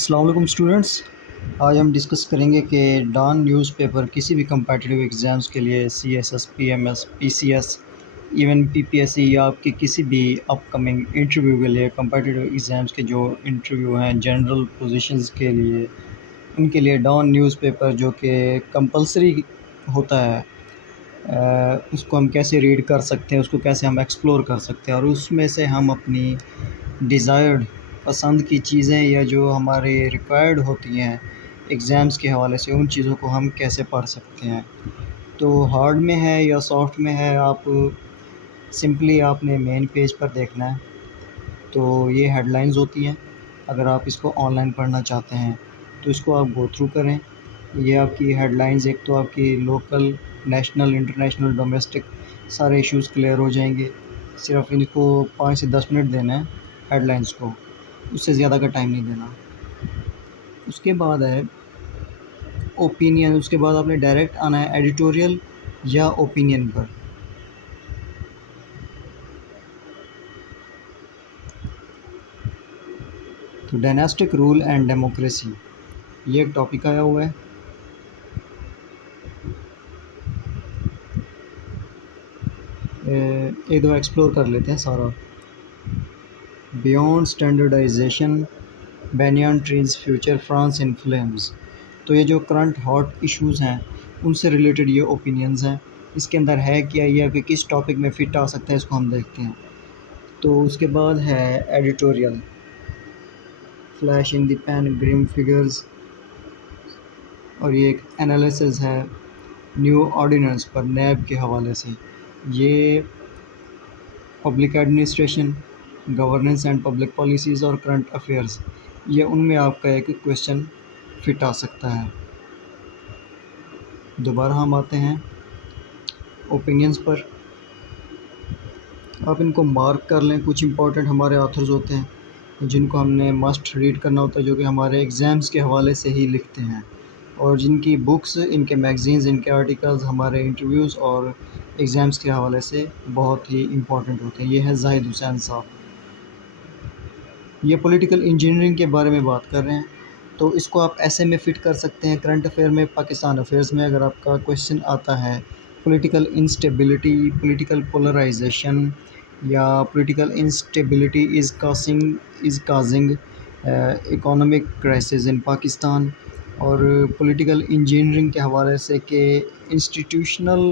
السلام علیکم اسٹوڈنٹس، آج ہم ڈسکس کریں گے کہ ڈان نیوز پیپر کسی بھی کمپیٹیٹیو ایگزامس کے لیے C S S, P M S, P C S, even P P S C یا آپ کی کسی بھی اپ کمنگ انٹرویو کے لیے کمپیٹیٹیو ایگزامس کے جو انٹرویو ہیں جنرل پوزیشنز کے لیے، ان کے لیے ڈان نیوز پیپر جو کہ کمپلسری ہوتا ہے، اس کو ہم کیسے ریڈ کر سکتے ہیں، اس کو کیسے ہم ایکسپلور کر سکتے ہیں، اور اس میں سے ہم اپنی ڈیزائرڈ پسند کی چیزیں یا جو ہمارے ریکوائرڈ ہوتی ہیں ایگزامس کے حوالے سے، ان چیزوں کو ہم کیسے پڑھ سکتے ہیں۔ تو ہارڈ میں ہے یا سافٹ میں ہے، آپ سمپلی آپ نے مین پیج پر دیکھنا ہے۔ تو یہ ہیڈ لائنز ہوتی ہیں، اگر آپ اس کو آن لائن پڑھنا چاہتے ہیں تو اس کو آپ گو تھرو کریں۔ یہ آپ کی ہیڈ لائنز، ایک تو آپ کی لوکل، نیشنل، انٹرنیشنل، ڈومیسٹک سارے ایشوز کلیئر ہو جائیں گے۔ صرف ان کو 5 سے 10 منٹ دینا ہے ہیڈ لائنز کو، اس سے زیادہ کا ٹائم نہیں دینا۔ اس کے بعد ہے اوپینین، اس کے بعد آپ نے ڈائریکٹ آنا ہے ایڈیٹوریل یا اوپینین پر۔ تو ڈائناسٹک رول اینڈ ڈیموکریسی، یہ ایک ٹاپک آیا ہوا ہے۔ ایک دو ایکسپلور کر لیتے ہیں سارا۔ Beyond standardisation, banyan trees future, France in flames. تو یہ جو کرنٹ ہاٹ ایشوز ہیں ان سے ریلیٹڈ یہ اوپینینز ہیں۔ اس کے اندر ہے کیا، یہ کہ کس ٹاپک میں فٹ آ سکتا ہے، اس کو ہم دیکھتے ہیں۔ تو اس کے بعد ہے ایڈیٹوریل، فلیش ان دی پین، گریم فگرز، اور یہ ایک انالیسز ہے نیو آرڈیننس پر نیب کے حوالے سے۔ یہ public administration, governance and public policies اور کرنٹ افیئرز، یہ ان میں آپ کا ایک کویشچن فٹ آ سکتا ہے۔ دوبارہ ہم آتے ہیں اوپینینز پر، آپ ان کو مارک کر لیں۔ کچھ امپورٹنٹ ہمارے آتھرز ہوتے ہیں جن کو ہم نے مسٹ ریڈ کرنا ہوتا ہے، جو کہ ہمارے ایگزامس کے حوالے سے ہی لکھتے ہیں، اور جن کی بکس، ان کے میگزینز، ان کے آرٹیکلز ہمارے انٹرویوز اور ایگزامس کے حوالے سے بہت ہی امپورٹنٹ ہوتے ہیں۔ یہ ہے زاہد حسین صاحب، یہ پولیٹیکل انجینئرنگ کے بارے میں بات کر رہے ہیں۔ تو اس کو آپ ایسے میں فٹ کر سکتے ہیں، کرنٹ افیئر میں، پاکستان افیئرز میں اگر آپ کا کویشچن آتا ہے پولیٹیکل انسٹیبلٹی، پولیٹیکل پولرائزیشن، یا political instability is causing economic crisis in Pakistan, اور پولیٹیکل انجینئرنگ کے حوالے سے کہ institutional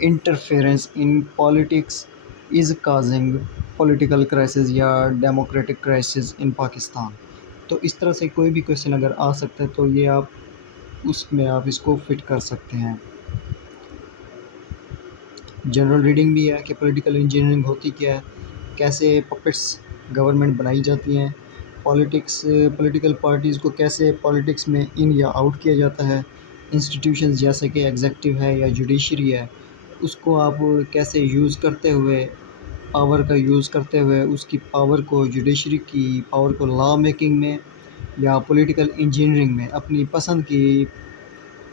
interference in politics is causing political crisis یا ڈیموکریٹک کرائسس ان پاکستان۔ تو اس طرح سے کوئی بھی کویشچن اگر آ سکتا ہے تو یہ آپ اس میں آپ اس کو فٹ کر سکتے ہیں۔ جنرل ریڈنگ بھی ہے کہ پولیٹیکل انجینئرنگ ہوتی کیا ہے، کیسے پپٹس گورنمنٹ بنائی جاتی ہیں، پولیٹیکل پارٹیز کو کیسے پالیٹکس میں ان یا آؤٹ کیا جاتا ہے، انسٹیٹیوشنز جیسے کہ ایگزیکٹو ہے یا جوڈیشری ہے، اس کو آپ کیسے یوز کرتے ہوئے، پاور کا یوز کرتے ہوئے اس کی پاور کو، جوڈیشری کی پاور کو لا میکنگ میں یا پولیٹیکل انجینئرنگ میں اپنی پسند کی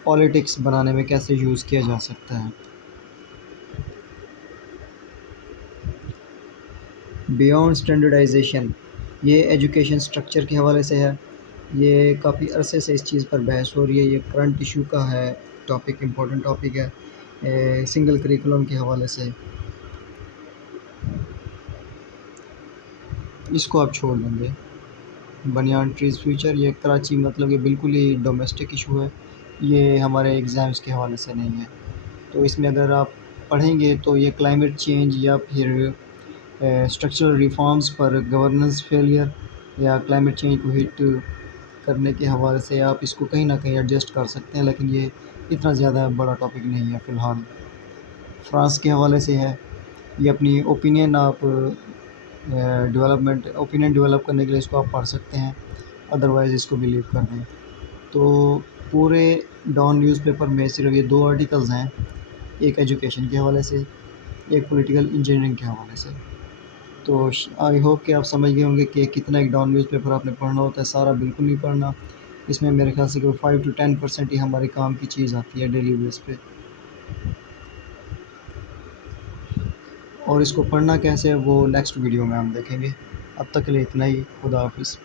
پالیٹکس بنانے میں کیسے یوز کیا جا سکتا ہے۔ بیونڈ اسٹینڈرڈائزیشن، یہ ایجوکیشن سٹرکچر کے حوالے سے ہے۔ یہ کافی عرصے سے اس چیز پر بحث ہو رہی ہے، یہ کرنٹ ایشو کا ہے ٹاپک، امپورٹنٹ ٹاپک ہے سنگل کریکولم کے حوالے سے۔ اس کو آپ چھوڑ دیں گے۔ بنیان ٹریز فیوچر، یہ کراچی، مطلب یہ بالکل ہی ڈومیسٹک ایشو ہے، یہ ہمارے ایگزامس کے حوالے سے نہیں ہے۔ تو اس میں اگر آپ پڑھیں گے تو یہ کلائمیٹ چینج یا پھر اسٹرکچرل ریفارمز پر گورننس فیلئر یا کلائمیٹ چینج کو ہٹ کرنے کے حوالے سے آپ اس کو کہیں نہ کہیں ایڈجسٹ کر سکتے ہیں، لیکن یہ اتنا زیادہ بڑا ٹاپک نہیں ہے فی الحال۔ فرانس کے حوالے سے ہے، یہ اپنی اوپینین آپ اوپینین ڈیولپ کرنے کے لیے اس کو آپ پڑھ سکتے ہیں، ادروائز اس کو بلیو کر دیں۔ تو پورے ڈان نیوز پیپر میں صرف یہ 2 آرٹیکلز ہیں، ایک ایجوکیشن کے حوالے سے، ایک پولیٹیکل انجینئرنگ کے حوالے سے۔ تو آئی ہوپ کہ آپ سمجھ گئے ہوں گے کہ کتنا ایک ڈان نیوز پیپر آپ نے پڑھنا ہوتا ہے، سارا بالکل نہیں پڑھنا، اس میں میرے خیال سے کوئی 5 to 10% ہی ہمارے کام کی چیز آتی ہے ڈیلی بیس پہ، اور اس کو پڑھنا کیسے ہے وہ نیکسٹ ویڈیو میں ہم دیکھیں گے۔ اب تک کے لیے اتنا ہی، خدا حافظ۔